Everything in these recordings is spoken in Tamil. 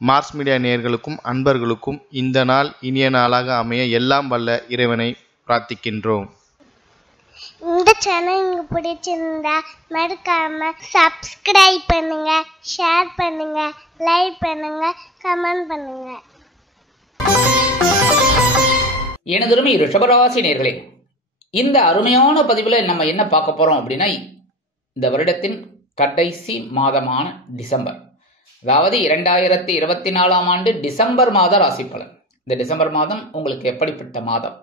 மார்ஸ் மீடியா நேயர்களுக்கும் அன்பர்களுக்கும் இந்த நாள் இனிய நாளாக அமைய எல்லாம் வல்ல இறைவனை பிரார்த்திக்கின்றோம். இந்த சேனல் உங்களுக்கு பிடிச்சிருந்தா மறக்காம சப்ஸ்கிரைப் பண்ணுங்க, ஷேர் பண்ணுங்க, லைக் பண்ணுங்க, கமெண்ட் பண்ணுங்க. எனதருமை ரிஷபராசி நேயர்களே, இந்த அருமையான பதிவில் நம்ம என்ன பார்க்க போறோம் அப்படின்னா, இந்த வருடத்தின் கடைசி மாதமான டிசம்பர், அதாவது 2024ஆம் ஆண்டு டிசம்பர் மாத ராசி பலன். இந்த டிசம்பர் மாதம் உங்களுக்கு எப்படிப்பட்ட மாதம்?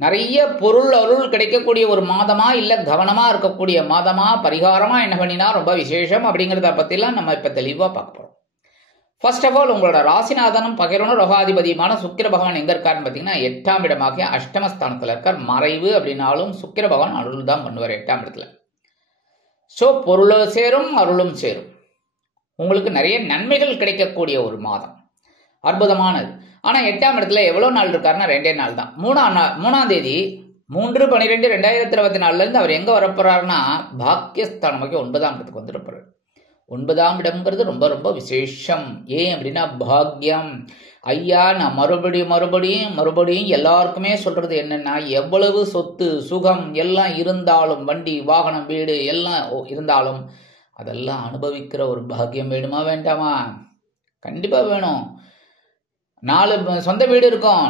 நிறைய பொருள் அருள் கிடைக்கக்கூடிய ஒரு மாதமா, இல்ல கவனமா இருக்கக்கூடிய மாதமா, பரிகாரமா என்ன பண்ணினா ரொம்ப விசேஷம் அப்படிங்கிறத பத்திலாம் நம்ம இப்ப தெளிவா பார்க்க போறோம். ஃபர்ஸ்ட் ஆஃப் ஆல், உங்களோட ராசிநாதனும் பகிரனும் ரோகாதிபதியுமான சுக்கிர பகவான் எங்க இருக்காருன்னு பார்த்தீங்கன்னா 8ஆம் இடமாகிய அஷ்டமஸ்தானத்தில் இருக்கார். மறைவு அப்படின்னாலும் சுக்கிர பகவான் அருள் தான் பண்ணுவார் 8ஆம் இடத்துல. ஸோ பொருளும் சேரும், அருளும் சேரும். உங்களுக்கு நிறைய நன்மைகள் கிடைக்கக்கூடிய ஒரு மாதம், அற்புதமானது. ஆனால் 8ஆம் இடத்துல எவ்வளோ நாள் இருக்காருன்னா 2 நாள் தான். 3ஆம் தேதி 3/12/2024 அவர் எங்கே வரப்போறாருன்னா பாக்கியஸ்தானமாகி 9ஆம் இடத்துக்கு வந்துருப்பாரு. 9ஆம் இடம்ங்கிறது ரொம்ப ரொம்ப விசேஷம். ஏன் அப்படின்னா பாக்யம். ஐயா, நான் மறுபடியும் எல்லாருக்குமே சொல்றது என்னன்னா, எவ்வளவு சொத்து சுகம் எல்லாம் இருந்தாலும், வண்டி வாகனம் வீடு எல்லாம் இருந்தாலும், அதெல்லாம் அனுபவிக்கிற ஒரு பாக்கியம் வேணுமா வேண்டாமா? கண்டிப்பா வேணும். 4 சொந்த வீடு இருக்கும்,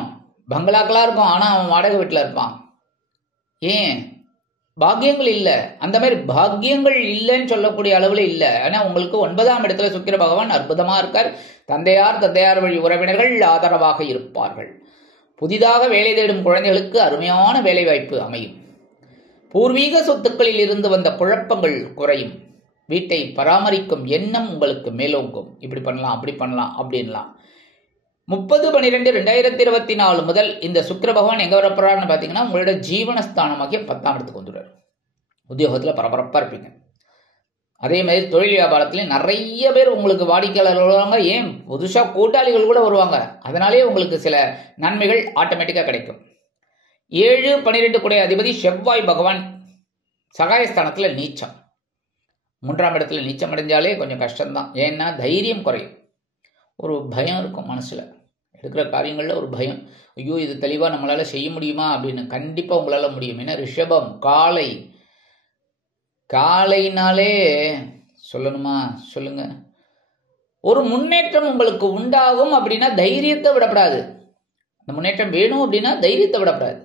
பங்களாக்கெல்லாம் இருக்கும், ஆனா அவன் வாடகை வீட்டில் இருப்பான். ஏன்? பாக்கியங்கள் இல்லை. அந்த மாதிரி பாக்கியங்கள் இல்லைன்னு சொல்லக்கூடிய அளவில் இல்லை. ஆனா உங்களுக்கு 9ஆம் இடத்துல சுக்கிர பகவான் அற்புதமா இருக்கார். தந்தையார் வழி உறவினர்கள் ஆதரவாக இருப்பார்கள். புதிதாக வேலை தேடும் குழந்தைகளுக்கு அருமையான வேலை வாய்ப்பு அமையும். பூர்வீக சொத்துக்களில் இருந்து வந்த குழப்பங்கள் குறையும். வீட்டை பராமரிக்கும் எண்ணம் உங்களுக்கு மேலோங்கும். இப்படி பண்ணலாம், அப்படி பண்ணலாம் அப்படின்லாம். 30/12/2024 முதல் இந்த சுக்கிர பகவான் எங்க வரப்போறாருன்னு பாத்தீங்கன்னா, உங்களோட ஜீவனஸ்தானமாகிய 10ஆம் இடத்துக்கு வந்துடுறாரு. உத்தியோகத்துல பரபரப்பா இருப்பீங்க. அதே மாதிரி தொழில் வியாபாரத்திலையும் நிறைய பேர் உங்களுக்கு வாடிக்கையாளர்கள் வருவாங்க. ஏன், புதுசா கூட்டாளிகள் கூட வருவாங்க. அதனாலேயே உங்களுக்கு சில நன்மைகள் ஆட்டோமேட்டிக்கா கிடைக்கும். 7/12 கூடிய அதிபதி செவ்வாய் பகவான் சகாயஸ்தானத்துல நீச்சம். 3ஆம் இடத்துல நீச்சம் அடைஞ்சாலே கொஞ்சம் கஷ்டம்தான். ஏன்னா தைரியம் குறையும். ஒரு பயம் இருக்கும் மனசுல, எடுக்கிற காரியங்கள்ல ஒரு பயம். ஐயோ, இது தெளிவா நம்மளால செய்ய முடியுமா அப்படின்னு. கண்டிப்பா உங்களால முடியும். ஏன்னா ரிஷபம், காலைனாலே சொல்லணுமா? சொல்லுங்க. ஒரு முன்னேற்றம் உங்களுக்கு உண்டாகும் அப்படின்னா தைரியத்தை விடப்படாது. அந்த முன்னேற்றம் வேணும் அப்படின்னா தைரியத்தை விடப்படாது.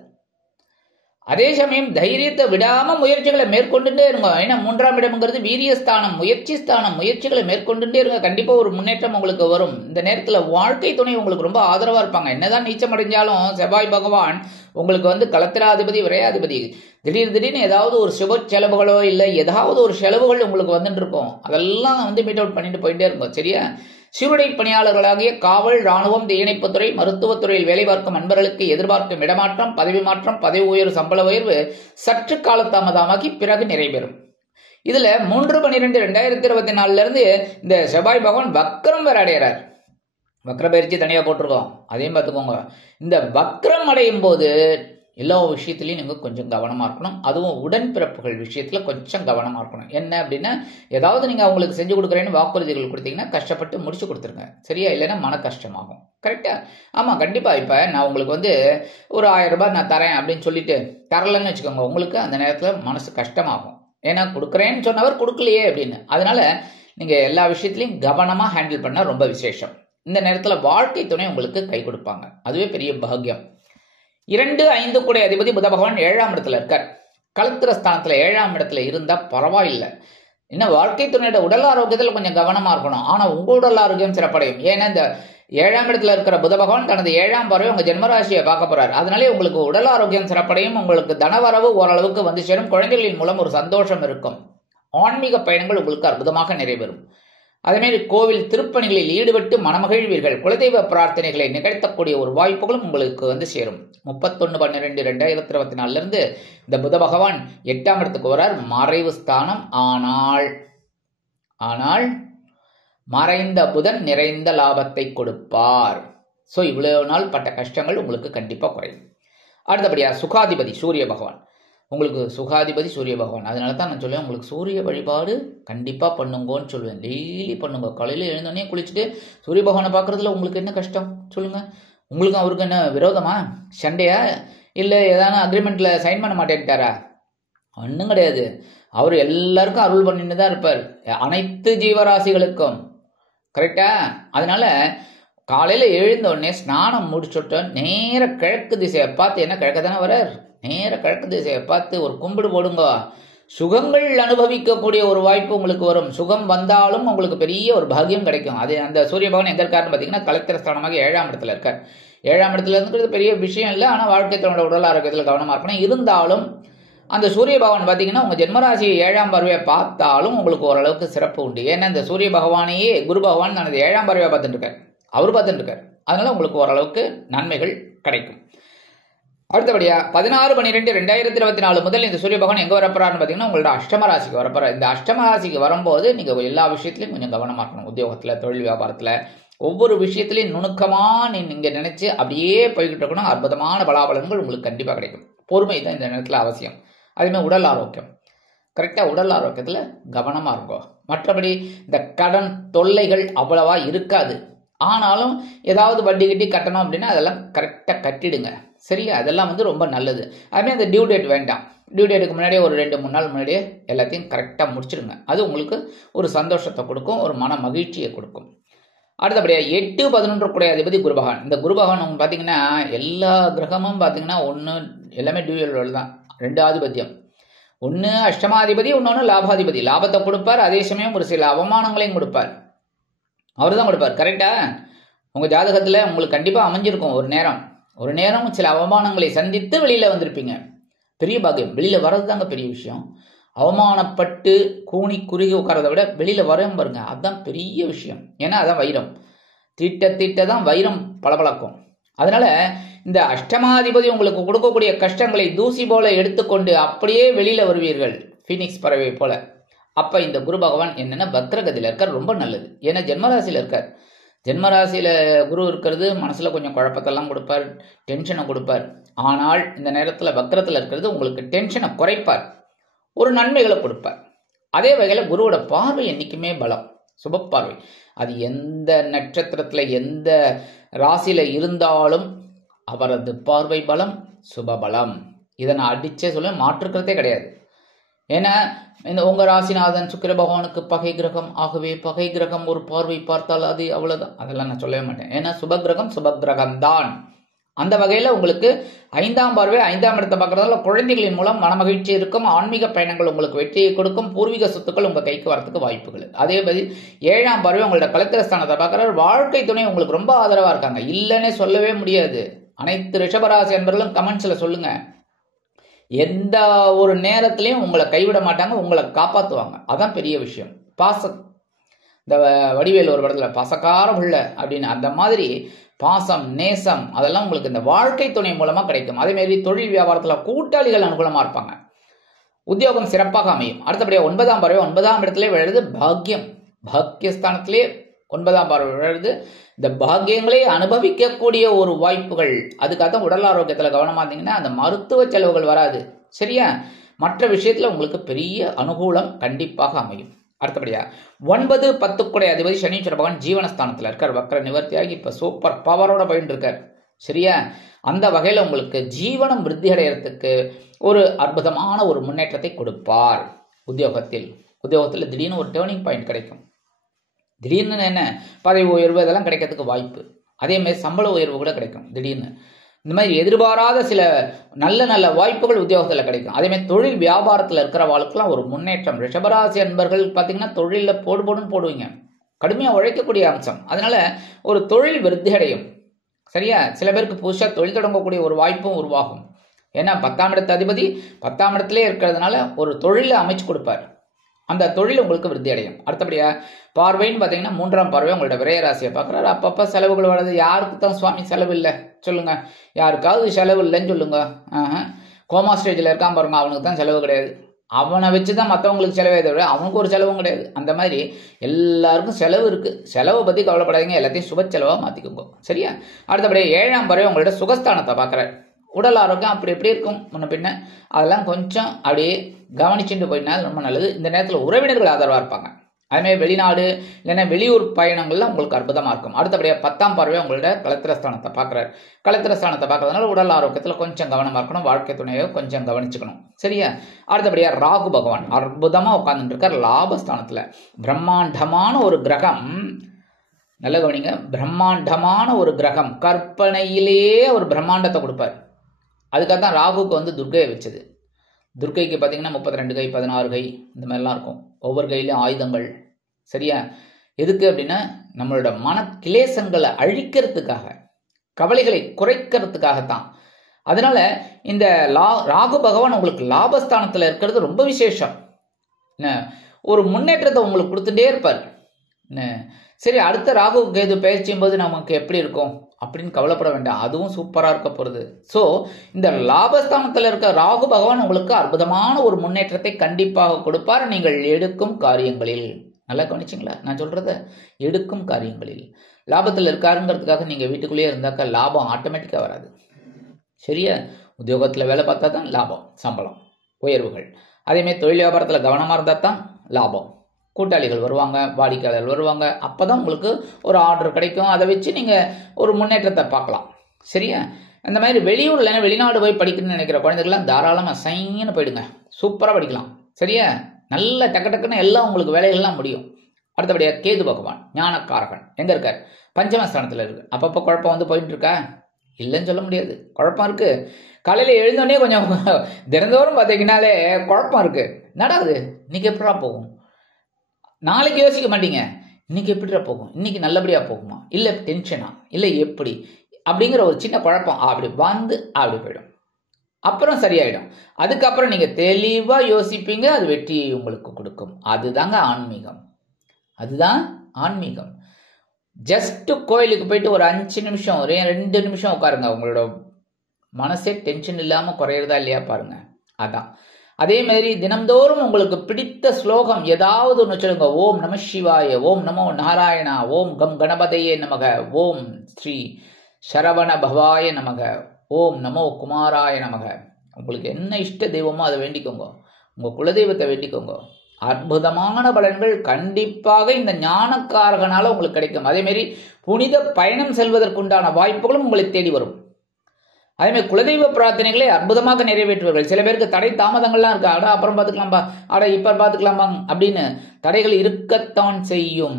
அதே சமயம் தைரியத்தை விடாம முயற்சிகளை மேற்கொண்டுட்டே இருங்க. ஏன்னா 3ஆம் இடம்ங்கிறது வீரியஸ்தானம், முயற்சி ஸ்தானம். முயற்சிகளை மேற்கொண்டுட்டே இருங்க. கண்டிப்பா ஒரு முன்னேற்றம் உங்களுக்கு வரும். இந்த நேரத்துல வாழ்க்கை துணை உங்களுக்கு ரொம்ப ஆதரவா இருப்பாங்க. என்னதான் நீச்சம் அடைஞ்சாலும் செவ்வாய் பகவான் உங்களுக்கு களத்திராதிபதி, விரையாதிபதி. திடீர்னு ஏதாவது ஒரு சுப செலவுகளோ இல்லை ஏதாவது ஒரு செலவுகள் உங்களுக்கு வந்துட்டு இருக்கும். அதெல்லாம் மீட் அவுட் பண்ணிட்டு போயிட்டே இருக்கும். சரியா? சீருடை பணியாளர்களாகிய காவல், ராணுவம், தீயணைப்புத்துறை, மருத்துவத்துறையில் வேலை பார்க்கும் நண்பர்களுக்கு எதிர்பார்க்கும் இடமாற்றம், பதவி மாற்றம், பதவி உயர்வு, சம்பள உயர்வு சற்று காலதாமதமாகி பிறகு நிறைவேறும். இதுல 3/12/2024 இருந்து இந்த செவ்வாய் பகவான் வக்ரம் வேற அடைகிறார். வக்ர பயிற்சி தனியா போட்டிருக்கோம், அதையும் பார்த்துக்கோங்க. இந்த வக்ரம் அடையும் போது எல்லா விஷயத்திலையும் நீங்கள் கொஞ்சம் கவனமாக இருக்கணும். அதுவும் உடன்பிறப்புகள் விஷயத்தில் கொஞ்சம் கவனமாக இருக்கணும். என்ன அப்படின்னா, ஏதாவது நீங்கள் அவங்களுக்கு செஞ்சு கொடுக்குறேன்னு வாக்குறுதிகள் கொடுத்தீங்கன்னா கஷ்டப்பட்டு முடிச்சு கொடுத்துருங்க. சரியா? இல்லைன்னா மன கஷ்டமாகும். கரெக்டா? ஆமாம், கண்டிப்பாக. இப்போ நான் உங்களுக்கு ஒரு 1000 ரூபாய் நான் தரேன் அப்படின்னு சொல்லிட்டு தரலன்னு வச்சுக்கோங்க, உங்களுக்கு அந்த நேரத்தில் மனசு கஷ்டமாகும். ஏன்னா கொடுக்குறேன்னு சொன்னவர் கொடுக்கலையே அப்படின்னு. அதனால நீங்கள் எல்லா விஷயத்துலையும் கவனமாக ஹேண்டில் பண்ணால் ரொம்ப விசேஷம். இந்த நேரத்தில் வாழ்க்கை துணை உங்களுக்கு கை கொடுப்பாங்க. அதுவே பெரிய பாக்கியம். 2/5 கூடிய அதிபதி புத பகவான் 7ஆம் இடத்துல இருக்கார். களத்திரஸ்தானத்துல 7ஆம் இடத்துல இருந்தா பரவாயில்லை. இன்னும் வாழ்க்கை துணையோட உடல் ஆரோக்கியத்தில் கொஞ்சம் கவனமா இருக்கணும். ஆனா உங்க உடல் ஆரோக்கியம் சிறப்படையும். ஏன்னா இந்த 7ஆம் இடத்துல இருக்கிற புத பகவான் தனது 7ஆம் பார்வை உங்க ஜென்மராசியை பார்க்க போறாரு. அதனாலே உங்களுக்கு உடல் ஆரோக்கியம் சிறப்படையும். உங்களுக்கு தனவரவு ஓரளவுக்கு வந்து சேரும். குழந்தைகளின் மூலம் ஒரு சந்தோஷம் இருக்கும். ஆன்மீக பயணங்கள் உங்களுக்கு அற்புதமாக நிறைவேறும். அதேமாதிரி கோவில் திருப்பணிகளில் ஈடுபட்டு மனமகிழ்வீர்கள். குலதெய்வ பிரார்த்தனைகளை நிகழ்த்தக்கூடிய ஒரு வாய்ப்புகளும் உங்களுக்கு சேரும். 31/12/2024 இருந்து இந்த புத பகவான் 8ஆம் இடத்துக்கு வரார். மறைவு ஸ்தானம். ஆனால் மறைந்த புதன் நிறைந்த லாபத்தை கொடுப்பார். ஸோ இவ்வளவு நாள் பட்ட கஷ்டங்கள் உங்களுக்கு கண்டிப்பாக குறையும். அடுத்தபடியா சுகாதிபதி சூரிய பகவான் உங்களுக்கு சுகாதிபதி சூரிய பகவான். அதனால தான் நான் சொல்லுவேன், உங்களுக்கு சூரிய வழிபாடு கண்டிப்பாக பண்ணுங்கன்னு சொல்லுவேன். டெய்லி பண்ணுங்க. காலையில் எழுந்தோடனே குளிச்சுட்டு சூரிய பகவானை பார்க்குறதுல உங்களுக்கு என்ன கஷ்டம் சொல்லுங்கள்? உங்களுக்கு அவருக்கு என்ன விரோதமா, சண்டையா, இல்லை ஏதான அக்ரிமெண்ட்டில் சைன் பண்ண மாட்டேன்ட்டாரா? ஒன்றும் கிடையாது. அவர் எல்லாருக்கும் அருள் பண்ணிட்டு தான் இருப்பார், அனைத்து ஜீவராசிகளுக்கும். கரெக்டா? அதனால காலையில் எழுந்தோடனே ஸ்நானம் முடிச்சுட்டு நேர கிழக்கு திசையை பார்த்து, என்ன கிழக்கு தானே வரார், நேர கிழக்கு திசையை பார்த்து ஒரு கும்பிடு போடுங்க. சுகங்கள் அனுபவிக்கக்கூடிய ஒரு வாய்ப்பு உங்களுக்கு வரும். சுகம் வந்தாலும் உங்களுக்கு பெரிய ஒரு பாக்கியம் கிடைக்கும். அது அந்த சூரிய பகவான் எங்க இருக்காருன்னு பார்த்தீங்கன்னா கலத்திர ஸ்தானமாக 7ஆம் இடத்துல இருக்கார். 7ஆம் இடத்துல இருக்கிறது பெரிய விஷயம் இல்லை. ஆனால் வாழ்க்கை தன்னோட உடல் ஆரோக்கியத்தில் கவனமாக இருக்கணும். இருந்தாலும் அந்த சூரிய பகவான் பார்த்தீங்கன்னா உங்கள் ஜென்மராசியை 7ஆம் பார்வையை பார்த்தாலும் உங்களுக்கு ஓரளவுக்கு சிறப்பு உண்டு. ஏன்னா இந்த சூரிய பகவானையே குரு பகவான் தனது 7ஆம் பார்வையை பார்த்துட்டு இருக்கார், அவர் பார்த்துட்டு இருக்கார். அதனால உங்களுக்கு ஓரளவுக்கு நன்மைகள் கிடைக்கும். அடுத்தபடியா 16/12/2024 முதல் இந்த சூரிய பகவான் எங்க வரப்போறாருன்னு பார்த்தீங்கன்னா உங்களோட அஷ்டம ராசிக்கு வரப்போறாரு. இந்த அஷ்டம ராசிக்கு வரும்போது நீங்க எல்லா விஷயத்திலையும் கொஞ்சம் கவனமா இருக்கணும். உத்தியோகத்துல, தொழில் வியாபாரத்துல, ஒவ்வொரு விஷயத்திலையும் நுணுக்கமா நீங்க நினைச்சு அப்படியே போய்கிட்டு இருக்கணும். அற்புதமான பலாபலன்கள் உங்களுக்கு கண்டிப்பா கிடைக்கும். பொறுமை தான் இந்த நேரத்தில் அவசியம். அதேமாதிரி உடல் ஆரோக்கியம், கரெக்டா உடல் ஆரோக்கியத்துல கவனமா இருக்கும். மற்றபடி இந்த கடன் தொல்லைகள் அவ்வளவா இருக்காது. ஆனாலும் ஏதாவது வட்டி கட்டி கட்டணும் அப்படின்னா அதெல்லாம் கரெக்டாக கட்டிடுங்க. சரியா? அதெல்லாம் ரொம்ப நல்லது. அதுமாதிரி அந்த டியூ டேட் வேண்டாம். டியூ டேட்டுக்கு முன்னாடியே ஒரு 2-3 நாள் முன்னாடியே எல்லாத்தையும் கரெக்டாக முடிச்சிடுங்க. அது உங்களுக்கு ஒரு சந்தோஷத்தை கொடுக்கும், ஒரு மன மகிழ்ச்சியை கொடுக்கும். அடுத்தபடியாக 8-11 கூடிய அதிபதி குரு பகவான். இந்த குரு பகவான் பார்த்தீங்கன்னா எல்லா கிரகமும் பார்த்தீங்கன்னா ஒன்று எல்லாமே டியூயல் தான். 2 ஆதிபத்தியம். ஒன்று அஷ்டமாதிபதி, இன்னொன்று லாபாதிபதி. லாபத்தை கொடுப்பார், அதே சமயம் ஒரு சில அவமானங்களையும் கொடுப்பார். அவர் தான் கொடுப்பார். கரெக்டா? உங்கள் ஜாதகத்தில் உங்களுக்கு கண்டிப்பாக அமைஞ்சிருக்கும் ஒரு நேரம் சில அவமானங்களை சந்தித்து வெளியில் வந்திருப்பீங்க. பெரிய பாக்கியம். வெளியில் வர்றது தாங்க பெரிய விஷயம். அவமானப்பட்டு கூணி குறுகி உட்காரதை விட வெளியில் வரும் பாருங்க, அதுதான் பெரிய விஷயம். ஏன்னா அதான் வைரம். தீட்ட தான் வைரம் பளபளக்கும். அதனால இந்த அஷ்டமாதிபதி உங்களுக்கு கொடுக்கக்கூடிய கஷ்டங்களை தூசி போல எடுத்துக்கொண்டு அப்படியே வெளியில வருவீர்கள், ஃபீனிக்ஸ் பறவை போல. அப்ப இந்த குரு பகவான் என்னன்னா பக்ரகதியில் இருக்கார், ரொம்ப நல்லது. ஏன்னா ஜென்மராசியில் இருக்கார். ஜென்மராசியில குரு இருக்கிறது மனசுல கொஞ்சம் குழப்பத்தெல்லாம் கொடுப்பார், டென்ஷனை கொடுப்பார். ஆனால் இந்த நேரத்தில் பக்ரத்தில் இருக்கிறது உங்களுக்கு டென்ஷனை குறைப்பார், ஒரு நன்மைகளை கொடுப்பார். அதே வகையில் குருவோட பார்வை என்னைக்குமே பலம், சுப பார்வை. அது எந்த நட்சத்திரத்துல எந்த ராசியில இருந்தாலும் அவரது பார்வை பலம், சுபபலம். இதை நான் அடிச்சே சொல்ல, மாற்றுக்கிறதே கிடையாது. ஏன்னா இந்த உங்க ராசிநாதன் சுக்கிர பகவானுக்கு பகை கிரகம். ஆகவே பகை கிரகம் ஒரு பார்வை பார்த்தால் அது அவ்வளவுதான். அதெல்லாம் நான் சொல்லவே மாட்டேன். ஏன்னா சுபகிரகம் சுபகிரகம் தான். அந்த வகையில உங்களுக்கு 5ஆம் பார்வை 5ஆம் இடத்தை பார்க்கறதால குழந்தைகளின் மூலம் மனமகிழ்ச்சி இருக்கும். ஆன்மீக பயணங்கள் உங்களுக்கு வெற்றியை கொடுக்கும். பூர்வீக சொத்துக்கள் உங்க கைக்கு வரத்துக்கு வாய்ப்புகள். அதே மாதிரி 7ஆம் பார்வை உங்களோட கலத்திரஸ்தானத்தை பார்க்கறாரு. வாழ்க்கை துணை உங்களுக்கு ரொம்ப ஆதரவா இருக்காங்க, இல்லைன்னே சொல்லவே முடியாது. அனைத்து ரிஷபராசி என்பவர்களும் கமெண்ட்ஸ்ல சொல்லுங்க. எந்த ஒரு நேரத்திலையும் உங்களை கைவிட மாட்டாங்க, உங்களை காப்பாற்றுவாங்க. அதான் பெரிய விஷயம். பாசம், இந்த வடிவேல் ஒரு படத்துல பாசக்கார உள்ள அப்படின்னு, அந்த மாதிரி பாசம் நேசம் அதெல்லாம் உங்களுக்கு இந்த வாழ்க்கை துணை மூலமா கிடைக்கும். அதே மாதிரி தொழில் வியாபாரத்துல கூட்டாளிகள் அனுகூலமா இருப்பாங்க. உத்தியோகம் சிறப்பாக அமையும். அடுத்தபடியாக 9ஆம் பார்வை 9ஆம் இடத்திலே விழுது பாக்கியம். பாக்கியஸ்தானத்திலே 9ஆம் பார்வை விழுது. இந்த பாக்கியங்களை அனுபவிக்கக்கூடிய ஒரு வாய்ப்புகள். அதுக்காக உடல் ஆரோக்கியத்தில் கவனமா இருந்தீங்கன்னா அந்த மருத்துவ செலவுகள் வராது. சரியா? மற்ற விஷயத்துல உங்களுக்கு பெரிய அனுகூலம் கண்டிப்பாக அமையும். அடுத்தபடியா 9-10 கூடிய அதிபதி சனீஸ்வர பகவான் ஜீவனஸ்தானத்தில் இருக்கார். வக்ர நிவர்த்தியாகி இப்ப சூப்பர் பவரோட போயிட்டு இருக்கார். சரியா? அந்த வகையில உங்களுக்கு ஜீவனம் விருத்தி அடைகிறதுக்கு ஒரு அற்புதமான ஒரு முன்னேற்றத்தை கொடுப்பார். உத்தியோகத்தில் திடீர்னு ஒரு டேர்னிங் பாயிண்ட் கிடைக்கும். திடீர்னு என்ன பதவி உயர்வு இதெல்லாம் கிடைக்கிறதுக்கு வாய்ப்பு. அதே மாதிரி சம்பள உயர்வு கூட கிடைக்கும் திடீர்னு. இந்த மாதிரி எதிர்பாராத சில நல்ல வாய்ப்புகள் உத்தியோகத்தில் கிடைக்கும். அதே மாதிரி தொழில் வியாபாரத்தில் இருக்கிறவாளுக்கெல்லாம் ஒரு முன்னேற்றம். ரிஷபராசி அன்பர்கள் பார்த்தீங்கன்னா தொழிலில் போடுன்னு போடுவீங்க, கடுமையாக உழைக்கக்கூடிய அம்சம். அதனால ஒரு தொழில் விருத்தி அடையும். சரியா? சில பேருக்கு புதுசாக தொழில் தொடங்கக்கூடிய ஒரு வாய்ப்பும் உருவாகும். ஏன்னா 10ஆம் இடத்து அதிபதி 10ஆம் இடத்திலே இருக்கிறதுனால ஒரு தொழிலை அமைச்சு கொடுப்பார். அந்த தொழில் உங்களுக்கு விருத்தி அடையும். அடுத்தபடியா பார்வைன்னு பார்த்தீங்கன்னா 3ஆம் பார்வை உங்களோட விரயராசியை பார்க்குறாரு. அப்பப்போ செலவுகள் வருது. யாருக்கு தான் சுவாமி செலவு இல்லை சொல்லுங்க? யாருக்காவது செலவு இல்லைன்னு சொல்லுங்க. கோமா ஸ்டேஜில் இருக்கான் பாருங்க, அவனுக்கு தான் செலவு கிடையாது. அவனை வச்சு தான் மற்றவங்களுக்கு செலவே தவிர அவனுக்கு ஒரு செலவும் கிடையாது. அந்த மாதிரி எல்லாருக்கும் செலவு இருக்கு. செலவை பற்றி கவலைப்படாதீங்க, எல்லாத்தையும் சுப செலவாக மாற்றிக்கோங்க. சரியா? அடுத்தபடியாக 7ஆம் பார்வை உங்களோட சுகஸ்தானத்தை பார்க்குறாரு. உடல் ஆரோக்கியம் அப்படி எப்படி இருக்கும் முன்ன பின்ன, அதெல்லாம் கொஞ்சம் அப்படியே கவனிச்சுட்டு போயிட்டா ரொம்ப நல்லது. இந்த நேரத்தில் உறவினர்கள் ஆதரவாக இருப்பாங்க. அதுமாதிரி வெளிநாடு இல்லைன்னா வெளியூர் பயணங்கள்ல உங்களுக்கு அற்புதமாக இருக்கும். அடுத்தபடியாக 10ஆம் பார்வையாக உங்களோட களத்திரஸ்தானத்தை பார்க்குறாரு. களத்திரஸ்தானத்தை பார்க்கறதுனால உடல் ஆரோக்கியத்தில் கொஞ்சம் கவனமாக இருக்கணும், வாழ்க்கை துணையை கொஞ்சம் கவனிச்சுக்கணும். சரியா? அடுத்தபடியாக ராகு பகவான் அற்புதமாக உட்கார்ந்துட்டு இருக்கார் லாபஸ்தானத்தில். பிரம்மாண்டமான ஒரு கிரகம், நல்ல கவனிங்க, பிரம்மாண்டமான ஒரு கிரகம், கற்பனையிலேயே ஒரு பிரம்மாண்டத்தை கொடுப்பார். அதுக்காக தான் ராகுக்கு வந்து துர்க்கையை வச்சது. துர்க்கைக்கு பார்த்தீங்கன்னா 32 கை 16 கை இந்த மாதிரிலாம் இருக்கும். ஒவ்வொரு கையிலையும் ஆயுதங்கள். சரியா? எதுக்கு அப்படின்னா நம்மளோட மன கிளேசங்களை அழிக்கிறதுக்காக, கவலைகளை குறைக்கிறதுக்காகத்தான். அதனால இந்த ராகு பகவான் உங்களுக்கு லாபஸ்தானத்தில் இருக்கிறது ரொம்ப விசேஷம். ஒரு முன்னேற்றத்தை உங்களுக்கு கொடுத்துட்டே இருப்பார். சரி, அடுத்த ராகு கேது பயிற்சியும் போது நமக்கு எப்படி இருக்கும் அப்படின்னு கவலைப்பட வேண்டாம், அதுவும் சூப்பராக இருக்க போகிறது. ஸோ இந்த லாபஸ்தானத்தில் இருக்க ராகு பகவான் உங்களுக்கு அற்புதமான ஒரு முன்னேற்றத்தை கண்டிப்பாக கொடுப்பார். நீங்கள் எடுக்கும் காரியங்களில், நல்லா கவனிச்சிங்களா நான் சொல்கிறத, எடுக்கும் காரியங்களில் லாபத்தில் இருக்காருங்கிறதுக்காக நீங்கள் வீட்டுக்குள்ளேயே இருந்தாக்கா லாபம் ஆட்டோமேட்டிக்காக வராது. சரியா? உத்தியோகத்தில் வேலை பார்த்தா தான் லாபம், சம்பளம், உயர்வுகள். அதேமாதிரி தொழில் வியாபாரத்தில் கவனமாக இருந்தால் தான் லாபம். கூட்டாளிகள் வருவாங்க, வாடிக்கையாளர்கள் வருவாங்க, அப்போ தான் உங்களுக்கு ஒரு ஆர்டர் கிடைக்கும். அதை வச்சு நீங்கள் ஒரு முன்னேற்றத்தை பார்க்கலாம். சரியா? இந்த மாதிரி வெளியூர் இல்லைன்னா வெளிநாடு போய் படிக்கணும்னு நினைக்கிற குழந்தைகள்லாம் தாராளமாக சைன்னு போயிடுங்க, சூப்பராக படிக்கலாம். சரியா? நல்ல டக்கு டக்குன்னு எல்லாம் உங்களுக்கு வேலைகள்லாம் முடியும். அடுத்தபடியாக கேது பகவான் ஞானக்காரகன் எங்கே இருக்கார்? பஞ்சமஸ்தானத்தில் இருக்கு. அப்பப்போ குழப்பம் வந்து போயிட்டு இருக்கா? இல்லைன்னு சொல்ல முடியாது, குழப்பம் இருக்கு. காலையில் எழுந்தோடனே கொஞ்சம் தினந்தோறும் பார்த்தீங்கன்னாலே குழப்பம் இருக்கு. நடாது இன்னைக்கு எப்படா போகும், நாளைக்கு யோசிக்க மாட்டீங்க, இன்னைக்கு எப்படிடா போகும், இன்னைக்கு நல்லபடியாக போகுமா, இல்லை டென்ஷனா, இல்லை எப்படி அப்படிங்கிற ஒரு சின்ன குழப்பம் அப்படி வந்து அப்படி போயிடும். அப்புறம் சரியாயிடும். அதுக்கப்புறம் நீங்கள் தெளிவாக யோசிப்பீங்க, அது வெற்றியை உங்களுக்கு கொடுக்கும். அதுதாங்க ஆன்மீகம், அதுதான் ஆன்மீகம். ஜஸ்ட் கோயிலுக்கு போயிட்டு ஒரு 5 நிமிஷம், ஒரு 2 நிமிஷம் உட்காருங்க, உங்களோட மனசே டென்ஷன் இல்லாமல் குறையிறதா இல்லையா பாருங்க. அதான். அதே மாதிரி தினம்தோறும் உங்களுக்கு பிடித்த ஸ்லோகம் ஏதாவது ஒன்று சொல்லுங்க. ஓம் நம சிவாய, ஓம் நமோ நாராயணா, ஓம் கம் கணபதையே நமக, ஓம் ஸ்ரீ சரவண பவாய நமக, ஓம் நமோ குமாராய நமக. உங்களுக்கு என்ன இஷ்ட தெய்வமோ அதை வேண்டிக்கோங்க, உங்கள் குலதெய்வத்தை வேண்டிக்கோங்க. அற்புதமான பலன்கள் கண்டிப்பாக இந்த ஞானக்காரகனால உங்களுக்கு கிடைக்கும். அதேமாரி புனித பயணம் செல்வதற்குண்டான வாய்ப்புகளும் உங்களை தேடி வரும். அதேமாதிரி குலதெய்வ பிரார்த்தனைகளை அற்புதமாக நிறைவேற்றுவார்கள். சில பேருக்கு தடை தாமதங்கள்லாம் இருக்கு, அட அப்புறம் பார்த்துக்கலாம்பா, அட இப்போ பார்த்துக்கலாம்பா அப்படின்னு தடைகள் இருக்கத்தான் செய்யும்.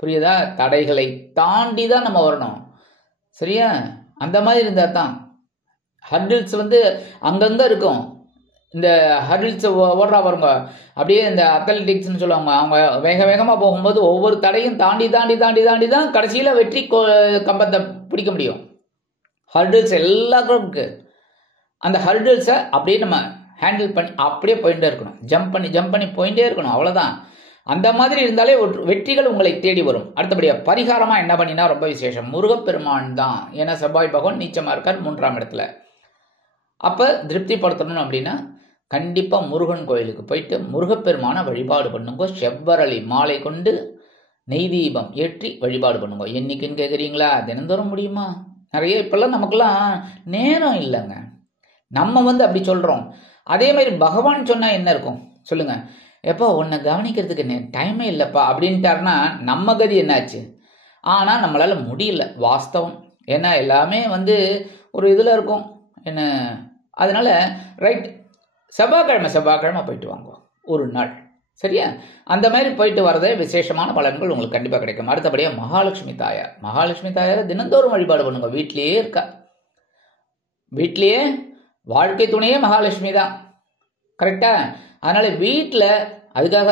புரியுதா? தடைகளை தாண்டி தான் நம்ம வரணும். சரியா? அந்த மாதிரி இருந்தால் தான். ஹர்டில்ஸ் வந்து அங்கங்கே இருக்கும். இந்த ஹர்டில்ஸ் ஓடுறா பாருங்க, அப்படியே இந்த அத்லெட்டிக்ஸ்ன்னு சொல்லுவாங்க, அவங்க வேக வேகமாக போகும்போது ஒவ்வொரு தடையும் தாண்டி தாண்டி தாண்டி தாண்டி தான் கடைசியில் வெற்றி கம்பத்தை பிடிக்க முடியும். ஹர்டில்ஸ் எல்லாருக்கும் இருக்கு. அந்த ஹர்டில்ஸை அப்படியே நம்ம ஹேண்டில் பண்ணி அப்படியே போயிட்டே இருக்கணும், ஜம்ப் பண்ணி போயிட்டே இருக்கணும், அவ்வளோதான். அந்த மாதிரி இருந்தாலே வெற்றிகள் உங்களை தேடி வரும். அடுத்தபடியாக பரிகாரமாக என்ன பண்ணினா ரொம்ப விசேஷம், முருகப்பெருமான் தான். ஏன்னா செவ்வாய் பகவான் நீச்சமாக இருக்கார் 3ஆம் இடத்துல. அப்போ திருப்திப்படுத்தணும் அப்படின்னா கண்டிப்பாக முருகன் கோயிலுக்கு போயிட்டு முருகப்பெருமான வழிபாடு பண்ணுங்க. செவ்வரளி மாலை கொண்டு நெய் தீபம் ஏற்றி வழிபாடு பண்ணுங்க. என்னைக்குன்னு கேட்குறீங்களா? தினந்தோறும் முடியுமா? நிறைய இப்பெல்லாம் நமக்கெல்லாம் நேரம் இல்லைங்க, நம்ம வந்து அப்படி சொல்கிறோம். அதே மாதிரி பகவான் சொன்னால் என்ன இருக்கும் சொல்லுங்க? எப்போ உன்னை கவனிக்கிறதுக்கு டைமே இல்லைப்பா அப்படின்ட்டாருன்னா நம்ம கதி என்னாச்சு? ஆனால் நம்மளால் முடியல, வாஸ்தவம். ஏன்னா எல்லாமே வந்து ஒரு இதில் இருக்கும் என்ன. அதனால ரைட், செவ்வாய்க்கிழமை போயிட்டு வாங்க ஒரு நாள். சரியா? அந்த மாதிரி போயிட்டு வரதே விசேஷமான பலன்கள் உங்களுக்கு கண்டிப்பாக கிடைக்கும். அடுத்தபடியாக மகாலட்சுமி தாயார் தினந்தோறும் வழிபாடு பண்ணுங்க. வீட்லேயே இருக்கா, வீட்லேயே வாழ்க்கை துணையே மகாலட்சுமி தான். கரெக்டா? அதனால வீட்டில் அதுக்காக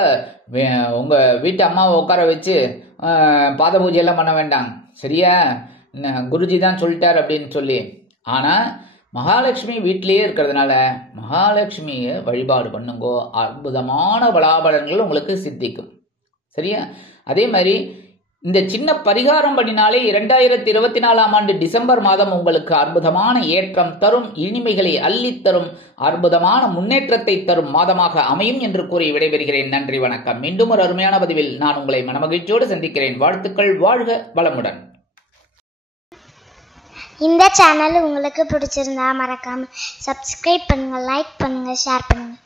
உங்கள் வீட்டு அம்மாவை உட்கார வச்சு பாத பூஜையெல்லாம் பண்ண வேண்டாம். சரியா? குருஜி தான் சொல்லிட்டார் அப்படின்னு சொல்லி. ஆனால் மகாலட்சுமி வீட்டிலேயே இருக்கிறதுனால மகாலட்சுமியை வழிபாடு பண்ணுங்கோ, அற்புதமான பலாபலன்கள் உங்களுக்கு சித்திக்கும். சரியா? அதே மாதிரி இந்த சின்ன பரிகாரம் பண்ணினாலே 2024ஆம் ஆண்டு டிசம்பர் மாதம் உங்களுக்கு அற்புதமான ஏற்றம் தரும், இனிமைகளை அள்ளித்தரும், அற்புதமான முன்னேற்றத்தை தரும் மாதமாக அமையும் என்று கூறி விடைபெறுகிறேன். நன்றி, வணக்கம். மீண்டும் ஒரு அருமையான பதிவில் நான் உங்களை மனமகிழ்ச்சியோடு சந்திக்கிறேன். வாழ்த்துக்கள். வாழ்க வளமுடன். இந்த சேனல் உங்களுக்கு பிடிச்சிருந்தா மறக்காம சப்ஸ்கிரைப் பண்ணுங்க, லைக் பண்ணுங்க, ஷேர் பண்ணுங்க.